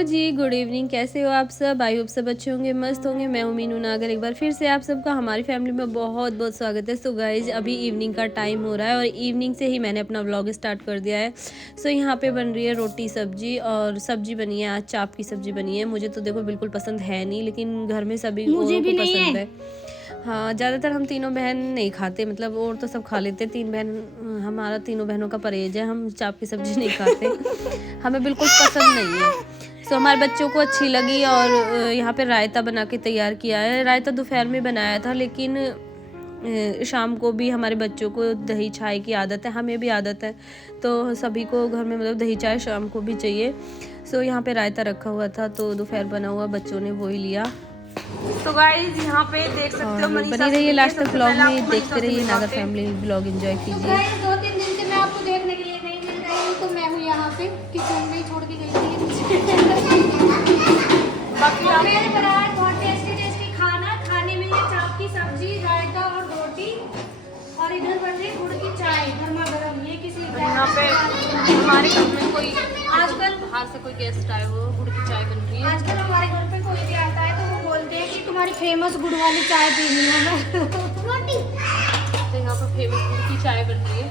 Hello जी, good evening. कैसे हो आप सब? आई होप सब अच्छे होंगे, मस्त होंगे। मैं हूं मीनू नागर। एक बार फिर से आप सबका हमारी फैमिली में बहुत बहुत स्वागत है। सो गाइज, अभी इवनिंग का टाइम हो रहा है और इवनिंग से ही मैंने अपना व्लॉग स्टार्ट कर दिया है। सो यहाँ पे बन रही है रोटी सब्जी, और सब्जी बनी है आज चाप की सब्जी बनी है। मुझे तो देखो बिल्कुल पसंद है नहीं, लेकिन घर में सभी औरों को पसंद है। हाँ, ज़्यादातर हम तीनों बहन नहीं खाते, मतलब और तो सब खा लेते। तीन बहन, हमारा तीनों बहनों का परहेज है, हम चाप की सब्जी नहीं खाते, हमें बिल्कुल पसंद नहीं है। सो हमारे बच्चों को अच्छी लगी और यहाँ पे रायता बना के तैयार किया है। रायता दोपहर में बनाया था, लेकिन शाम को भी हमारे बच्चों को दही चाय की आदत है, हमें भी आदत है, तो सभी को घर में मतलब दही चाय शाम को भी चाहिए। सो यहाँ पे रायता रखा हुआ था, तो दोपहर बना हुआ बच्चों ने वही लिया। तो गाइस यहाँ पे देख सकते हो बनी रहिए लास्ट तक ब्लॉग में, देखते रहिए नागर फैमिली ब्लॉग एंजॉय कीजिए। 2-3 दिन से मैं आपको देखने के लिए नहीं मिल रही हूँ, तो मैं हूँ यहाँ पे किचन में ही छोड़ के गई थी बाकी मेरे बनाया बहुत टेस्टी खाना। खाने में ये चाप की सब्जी, रायता और रोटी, और इधर बन रही गुड़ की चाय गर्मा गर्म। ये किसी यहाँ पे हमारे घर में कोई आजकल बाहर से कोई गेस्ट आए हो, गुड़ की चाय बन रही है। आजकल हमारे घर पे कोई भी आता है तो वो बोलते हैं कि तुम्हारी फेमस गुड़ वाली चाय पीनी है रोटी। तो यहाँ पर फेमस गुड़ की चाय बन रही है।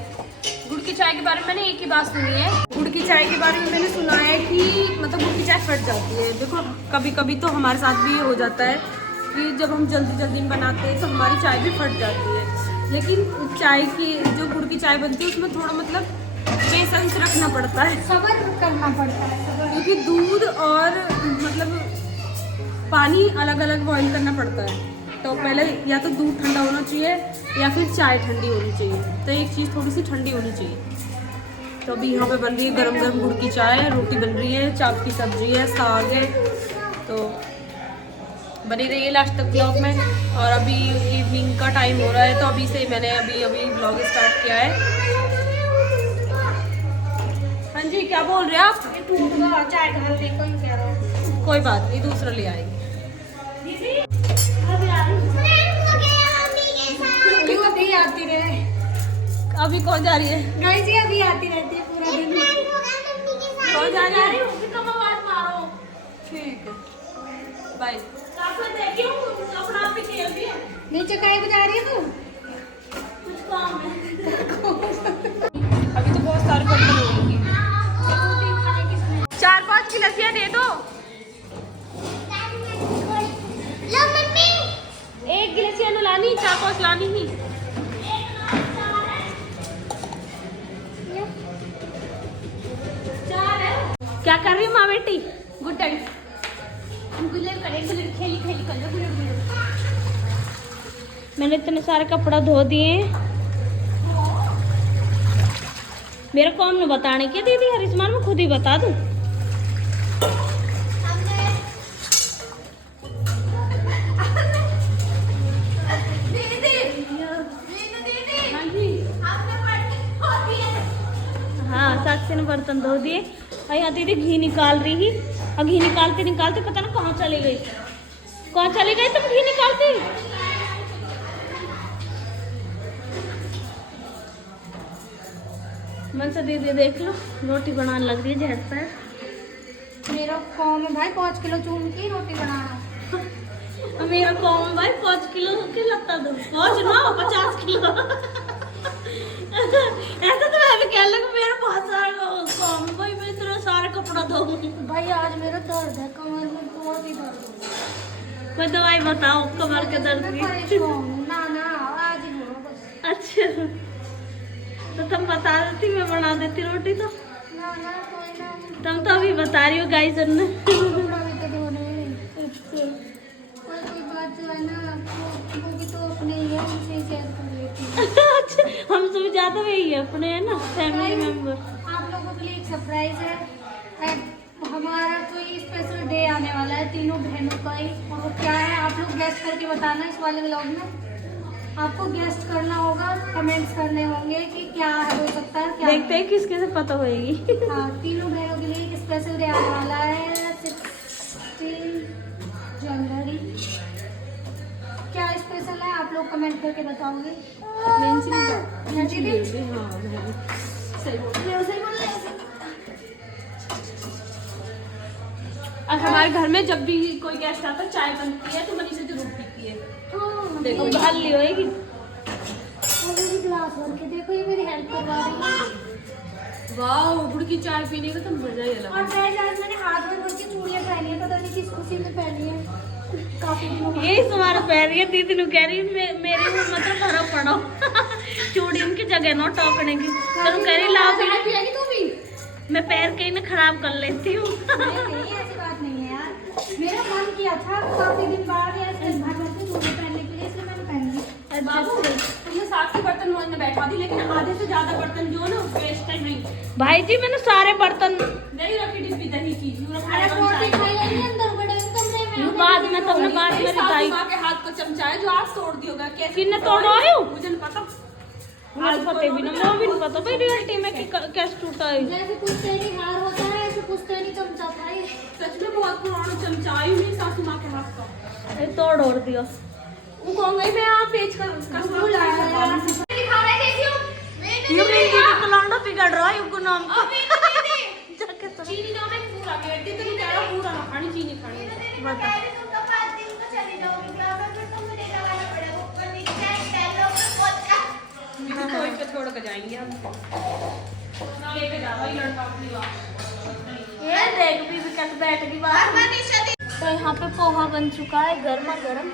गुड़ की चाय के बारे में मैंने एक ही बात सुनी है, गुड़ की चाय के बारे में मैंने सुना है कि मतलब गुड़ की चाय फट जाती है। देखो कभी कभी तो हमारे साथ भी ये हो जाता है कि जब हम जल्दी में बनाते हैं तो हमारी चाय भी फट जाती है। लेकिन चाय की जो गुड़ की चाय बनती है उसमें थोड़ा मतलब पेशेंस रखना पड़ता है, सब्र करना पड़ता है, क्योंकि दूध और मतलब पानी अलग अलग बॉईल करना पड़ता है। तो पहले या तो दूध ठंडा होना चाहिए या फिर चाय ठंडी होनी चाहिए, तो एक चीज़ थोड़ी सी ठंडी होनी चाहिए। तो अभी यहाँ पे बन रही है गरम गरम गुड़ की चाय, रोटी बन रही है, चाप की सब्जी है, साग है। तो बनी रही है लास्ट तक ब्लॉग में। और अभी इवनिंग का टाइम हो रहा है, तो अभी से मैंने अभी ब्लॉग स्टार्ट किया है। हाँ जी, क्या बोल रहे हैं आप? चाय ढाल दे, कोई कह रहा है। कोई बात नहीं, दूसरा ले आएंगे। अभी आती रहे। अभी कौन जा रही है? गाइस जी अभी आती रहती है पूरा दिन। कौन जा रही है? ठीक है, बाय। नीचे काहे बजा रही है तू? अभी तो बहुत सारे बर्तन होंगे। 4-5 गिलासियाँ दे दो। लो मम्मी, एक गिलासियाँ तो लानी, 4-5 लानी ही। क्या कर रही हो माँ बेटी? Good time. मैंने इतने सारे कपड़ा धो दिए। मेरा काम न बताने के दीदी, हरिश्मान में खुद ही बता दूं। हाँ, साक्षी ने बर्तन धो दिए और यहाँ दीदी घी निकाल रही ही, और घी निकालते निकालते पता ना कहाँ चली गई। कहाँ चली गई तुम घी निकालती? मन से दीदी देख लो, रोटी बनाने लग रही है झट पर। मेरा काम है भाई 5 किलो चून की रोटी बनाना। मेरा काम है भाई 5 किलो के लगता दो, 5 ना 50 किलो। ऐसा तो मैं भी कह लूँगा मेरा बहुत सारा काम है भाई, मैं इतना सारा कपड़ा धोऊंगी। भाई आज मेरा दर्द है कमर में, बहुत ही दर्द है। कोई दवाई बताओ कमर के दर्द की। ना आज ही हो बस। अच्छा, तो तुम बता देती, मैं बना देती रोटी। तो ना कोई ना, तुम तो अभी बता रही हो गाइस ने। कोई बात जो है ना वो भी तो अपने ही है, उनसे शेयर कर लेती हूँ। अच्छा, हम सब ज्यादा वही है अपने, है ना, फैमिली मेंबर। आप लोगों के लिए एक सरप्राइज है, हमारा कोई स्पेशल डे आने वाला है तीनों बहनों का ही। और वो क्या है आप लोग गेस्ट करके बताना इस वाले व्लॉग में। आपको गेस्ट करना होगा, कमेंट्स करने होंगे कि क्या हो सकता है, क्या देखते हैं किसके से पता होएगी। हाँ, तीनों बहनों के लिए एक स्पेशल डे आने वाला है 16 जनवरी। क्या स्पेशल है आप लोग कमेंट करके बताओगे। और हमारे घर में जब भी कोई गेस्ट आता है चाय बनती है तो मनीषा जरूर पीती है। हाँ, देखो बाहर ली होगी। और मेरी ग्लास भर के देखो, ये मेरी हेल्प करवा रही है। वाह, गुड़ की चाय पीने का तो मजा ही अलग और आज मैंने हाथ में भर के चूड़ियां पहनी है, पता नहीं किस खुशी में पहनी है। काफी दिनों है। ये तुम्हारा पैर है, दीदी नु कह रही मेरे मुंह में तो फर्क पड़ो चूड़ी उनकी जगह ना टोकने की। तो कह रही लाओ चाय पिएगी तू भी? मैं पैर कहीं ना खराब कर लेती हूँ। नहीं, ऐसी बात नहीं है यार। मेरा मन किया था काफी दिन बाद ऐसे भर भर के चूड़ियां पहनने के लिए, इसलिए मैंने पहन ली। बाबू तुमने 7 के बर्तन में बैठा दी, लेकिन आधे से ज्यादा बर्तन जो है ना वेस्ट है नहीं। भाई जी मैंने सारे बर्तन नहीं रखी डिब्बी दही की। अरे रोटी खाई लेंगे अंदर बड़े कमरे में। यू बाद में तुमने बाद में बताई के हाथ का चमचा है जो आज तोड़ दिया होगा। कैसे किन्ने तोड़ा है? मुझे नहीं पता। मुझे पता भी ना, वो भी नहीं पता भाई रियलिटी में कि कैसे टूटा है। जैसे पुश्तैनी हार होता है, ऐसे पुश्तैनी चमचा था ये। सच में बहुत पुराना चमचा है मेरी सासू माँ के हाथ का। ये तोड़ दिया। वो कहूँगी मैं आप पेच कर लाया। ये मेरी दीदी का लौंडा बिगड़ रहा है युग नाम का। जाके तो चीनी ना मैं पूरा कर दी, तो नहीं कह रहा पूरा ना खानी, चीनी खानी। बता तो इनको छोड़ के जाएंगे हम। ना लेके जाओ ये लड़का अपनी बात। ये देख भी विकेट बैठ गई बाहर। तो यहाँ पे पोहा बन चुका है गर्मा गर्म।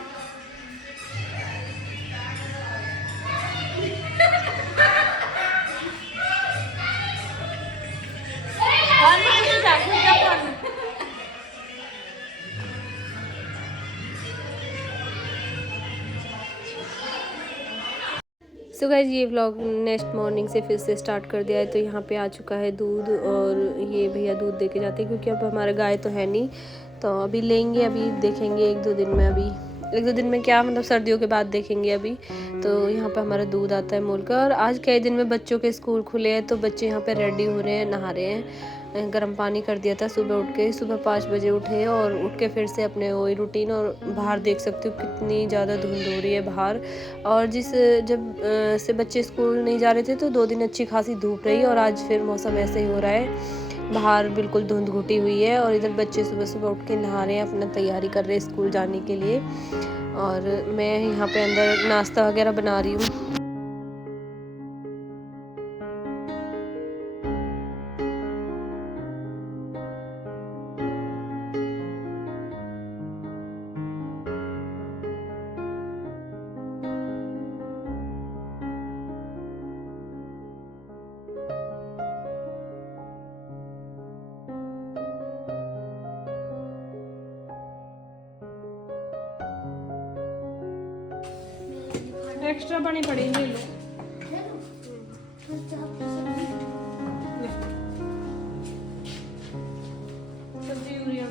सो गाइस ये व्लॉग नेक्स्ट मॉर्निंग से फिर से स्टार्ट कर दिया है। तो यहाँ पे आ चुका है दूध, और ये भैया दूध दे के जाते हैं क्योंकि अब हमारा गाय तो है नहीं, तो अभी लेंगे, अभी देखेंगे 1-2 दिन में। अभी 1-2 दिन में क्या, मतलब सर्दियों के बाद देखेंगे अभी। तो यहाँ पे हमारा दूध आता है मोल का। और आज कई दिन में बच्चों के स्कूल खुले हैं, तो बच्चे यहाँ पे रेडी हो रहे हैं, नहा रहे हैं। गर्म पानी कर दिया था सुबह उठ के, सुबह 5 बजे उठे और उठ के फिर से अपने वही रूटीन। और बाहर देख सकते हो कितनी ज़्यादा धुंध हो रही है बाहर। और जब से बच्चे स्कूल नहीं जा रहे थे तो 2 दिन अच्छी खासी धूप रही, और आज फिर मौसम ऐसे ही हो रहा है, बाहर बिल्कुल धुंध घुटी हुई है। और इधर बच्चे सुबह सुबह उठ के नहा रहे हैं, अपना तैयारी कर रहे हैं स्कूल जाने के लिए। और मैं यहाँ पे अंदर नाश्ता वगैरह बना रही हूँ। एक्स्ट्रा पानी पड़ी ले लो। सब्जी यूरिया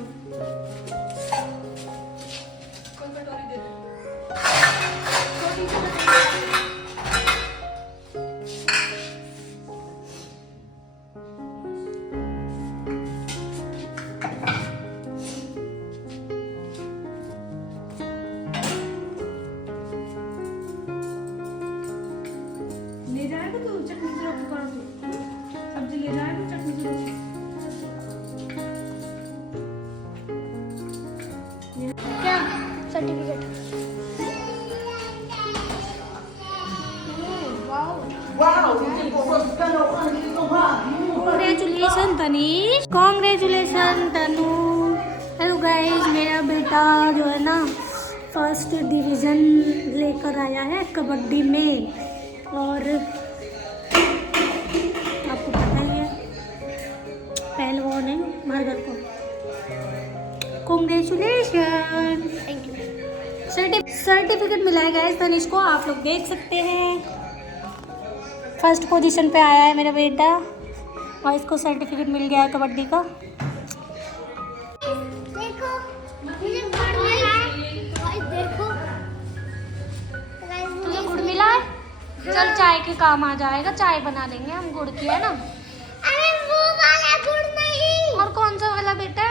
कोई कटोरी दे दो। छोटी सी कटोरी। ले जाएगा तो चटनी से रोटी करो, सब्जी ले जाएगा चटनी से रोटी। क्या सर्टिफिकेट? कॉन्ग्रेचुलेशन तनीश, कॉन्ग्रेचुलेशन तनु। हेलो गाइस, मेरा बेटा जो है ना 1st डिवीज़न लेकर आया है कबड्डी में। और आपको पता ही है पहलवान है हमारे घर को। Congratulation, thank you. सर्टिफिकेट मिला है गाइस तनिष को, आप लोग देख सकते हैं। 1st पोजीशन पे आया है मेरा बेटा, और इसको सर्टिफिकेट मिल गया है कबड्डी का। देखो मुझे गुड़ मिला है, देखो तुझे गुड़ मिला है? चल चाय के काम आ जाएगा, चाय बना देंगे हम गुड़ की, है ना? अरे वो वाला गुड़ नहीं। और कौन सा वाला बेटा?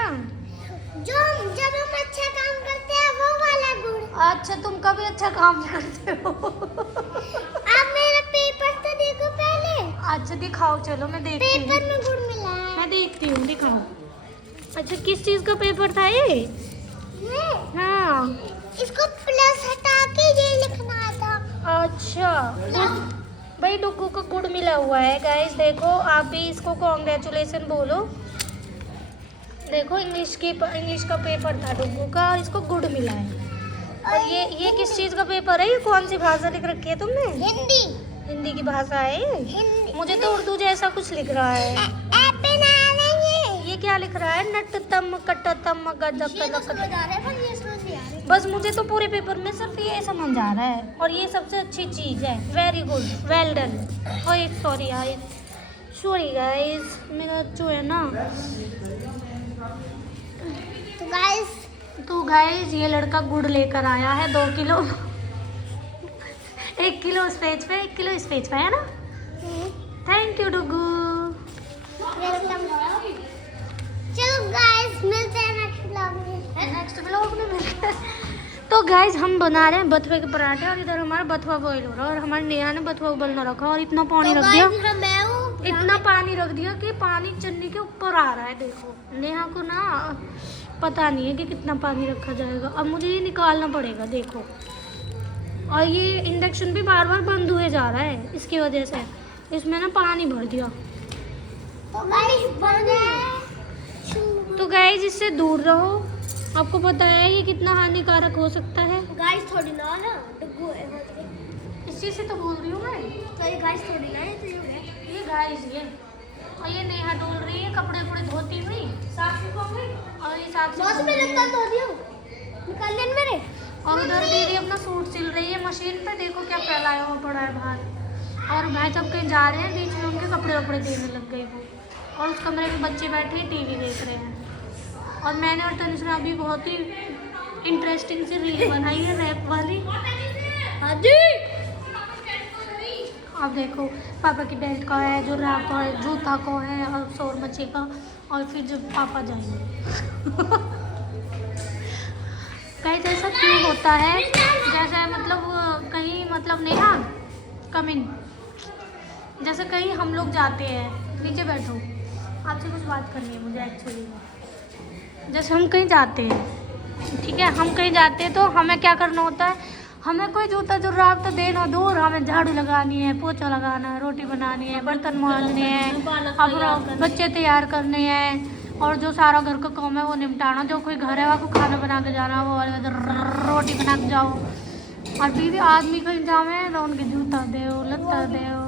जो जब हम अच्छा काम करते हैं वो वाला गुड़। अच्छा, तुम कभी अच्छा काम करते हो। आप मेरा पेपर तो देखो पहले। अच्छा दिखाओ, चलो मैं देखती हूँ। पेपर में गुड़ मिला है। मैं देखती हूँ, दिखाओ। अच्छा, किस चीज़ का पेपर था ये? हाँ, इसको प्लस हटा के ये लिखना था। अच्छा भाई, डुग्गू को गुड़ मिला हुआ है गाइस। देखो, आप भी इसको कॉन्ग्रेचुलेसन बोलो। देखो, इंग्लिश का पेपर था डुग्गू का और इसको गुड़ मिला है। और ये किस चीज़ का पेपर है? ये कौन सी भाषा लिख रखी है तुमने? हिंदी। हिंदी की भाषा है ये? हिंदी। मुझे तो उर्दू जैसा कुछ लिख रहा है। ये क्या लिख रहा है? नट तम कट तम गजक बस मुझे तो पूरे पेपर में सिर्फ ये समझ आ रहा है और ये सबसे अच्छी चीज़ है। Very good, well done. ओए सॉरी गाइस, मेरा जो है ना। तो गाइस ये लड़का गुड़ लेकर आया है 2 किलो। 1 किलो इस पेज पे, 1 किलो इस पेज पे, है ना? Thank you Dugu. चलो गाइस, मिलते हैं नेक्स्ट ब्लॉग में। मिलते हैं। तो गाइस हम बना रहे हैं बथुए के पराठे और इधर हमारा बथुआ बॉईल हो रहा है और हमारे नेहा ने बथुआ उबलना रखा और इतना पानी रख दिया, इतना पानी रख दिया कि पानी चन्नी के ऊपर आ रहा है। देखो, नेहा को ना पता नहीं है कि कितना पानी रखा जाएगा। अब मुझे ये निकालना पड़ेगा। देखो, और ये इंडक्शन भी बार बार बंद हुए जा रहा है इसकी वजह से। इसमें ना पानी भर दिया। तो गाइस इससे दूर रहो, आपको पता है ये कितना हानिकारक हो सकता है। गाइस थोड़ी ना डुग्गू इस चीज़ से तो बोल रही हूँ मैं। तो ये गाइस थोड़ी ना है, तो ये गाइस ये और ये नेहा डोल रही है कपड़े धोती हुई, साफ सुथरी और ये साफ में निकल दो दियो निकाल लेन मेरे। और उधर दीदी अपना सूट सिल रही है मशीन पे। देखो क्या फैलाया हुआ पड़ा है बाहर। और भाई जब कहीं जा रहे हैं बीच में उनके कपड़े देने लग गए वो। और उस कमरे में बच्चे बैठे टीवी देख रहे हैं। और मैंने और तनिष्का अभी बहुत ही इंटरेस्टिंग सी रील बनाई है, रैप वाली। हाँ जी। आप देखो, पापा की बेल्ट का है, जो रैप का है, जूता को है और शोर मचेगा। और फिर जब पापा जाएंगे कहीं ऐसा क्यों होता है? जैसे मतलब कहीं मतलब नेहा कमिंग, जैसे कहीं हम लोग जाते हैं, नीचे बैठो, आपसे कुछ बात करनी है मुझे एक्चुअली। जैसे हम कहीं जाते हैं, ठीक है, हम कहीं जाते हैं तो हमें क्या करना होता है? हमें कोई जूता जुर्राब तो देना दूर, हमें झाड़ू लगानी है, पोछा लगाना है, रोटी बनानी है, बर्तन मांजने हैं, अपना बच्चे तैयार करने हैं और जो सारा घर का काम है वो निपटाना। जो कोई घर है वहाँ को खाना बना के जाना, वो रोटी बना के जाओ। और बीवी आदमी कहीं जावे तो उनके जूता दो, लत्ता दो,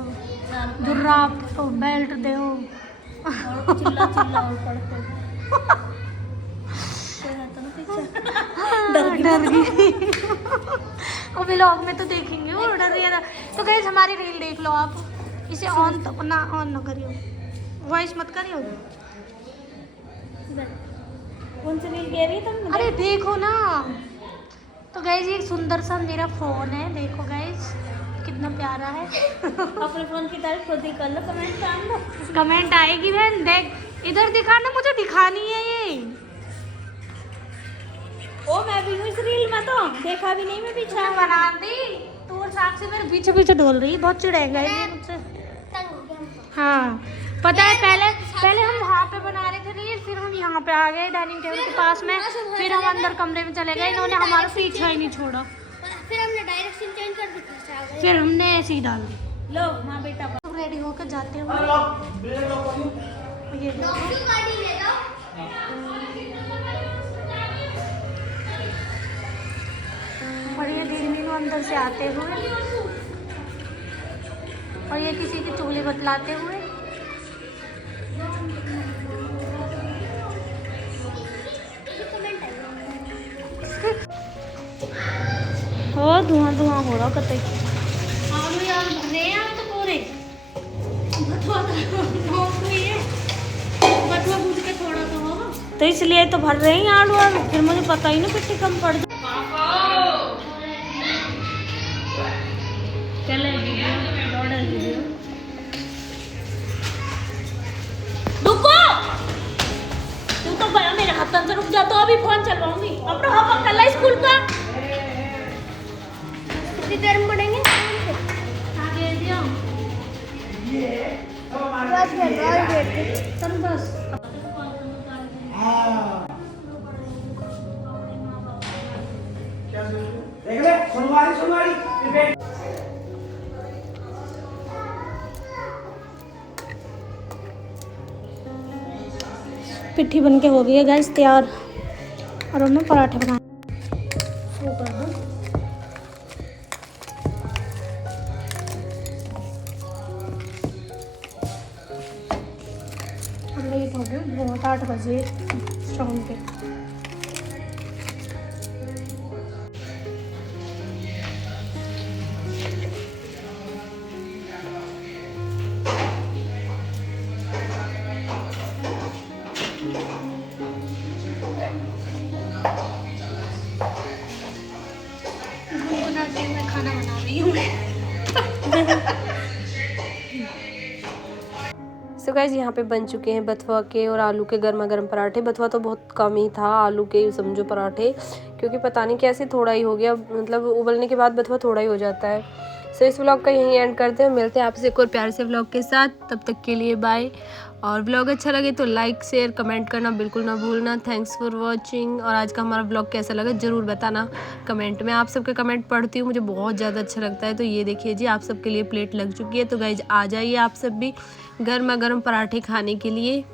जुर्राब तो बेल्ट दो। डर गई। और व्लॉग में तो देखेंगे वो डर रही है। तो गाइस हमारी रील देख लो आप, इसे ऑन ना करियो, वॉइस मत करियो। कौन सी रील कह रही तुम? अरे देखो ना। तो गाइस ये सुंदर सा मेरा फोन है, देखो गाइस कितना प्यारा है। अपने फोन की तारीफ खुद ही कर लो, कमेंट डाल लो। कमेंट आएगी बहन, देख इधर दिखाना, मुझे दिखानी है ये। ओ मैं भी हूँ इस रील में, तो देखा भी नहीं मैं पीछे बना दी। तो और साक्षी मेरे पीछे ढोल रही है, बहुत चिढ़ेगा ये मुझसे। हाँ पता है, पहले हम वहाँ पे बना रहे थे रील, फिर हम यहाँ पे आ गए डाइनिंग टेबल के पास में, फिर हम अंदर कमरे में चले गए, इन्होंने हमारा पीछा ही नहीं छोड़ा। फिर हमने डायरेक्शन चेंज कर दी, फिर हमने ऐसे ही डाल दी। लो माँ बेटा रेडी होकर जाते हुए ये गाड़ी ले लो। और ये दीदी अंदर से आते हुए और ये किसी की चुगली बतलाते हुए। हो धुआं हो रहा कतई। आलू यार भरे हैं तो पूरे बथुआ भूज के थोड़ा तो होगा, तो इसलिए तो भर रहे हैं आलू, और फिर मुझे पता ही नहीं कितनी कम पड़ जाए। चले वीडियो रुको, तू तो गया मेरे हाथों से, रुक जा, तो अभी फोन चलवाऊंगी। अपना होमवर्क कर ला स्कूल का। कितनी देर में पढ़ेंगे? आगे दिया बस बस देख ले सुनवारी पिट्ठी बन के हो गई है गैस तैयार और हमें पराठे बनाए शुरू कर दो। हम लेट हो गए बहुत 8 बजे शाम के। मैं खाना बना रही हूँ। सो गाइस यहाँ पे बन चुके हैं बथुआ के और आलू के गर्मा गर्म पराठे। बथुआ तो बहुत कम ही था, आलू के समझो पराठे, क्योंकि पता नहीं कैसे थोड़ा ही हो गया, मतलब उबलने के बाद बथुआ थोड़ा ही हो जाता है। सो इस व्लॉग का यहीं एंड करते हैं, मिलते हैं आपसे एक और प्यार से व्लॉग के साथ। तब तक के लिए बाय। और व्लॉग अच्छा लगे तो लाइक शेयर कमेंट करना बिल्कुल ना भूलना। Thanks for watching. और आज का हमारा व्लॉग कैसा लगा ज़रूर बताना कमेंट में। आप सबके कमेंट पढ़ती हूँ, मुझे बहुत ज़्यादा अच्छा लगता है। तो ये देखिए जी, आप सबके लिए प्लेट लग चुकी है। तो गाइज आ जाइए आप सब भी गर्मा गर्म पराठे खाने के लिए।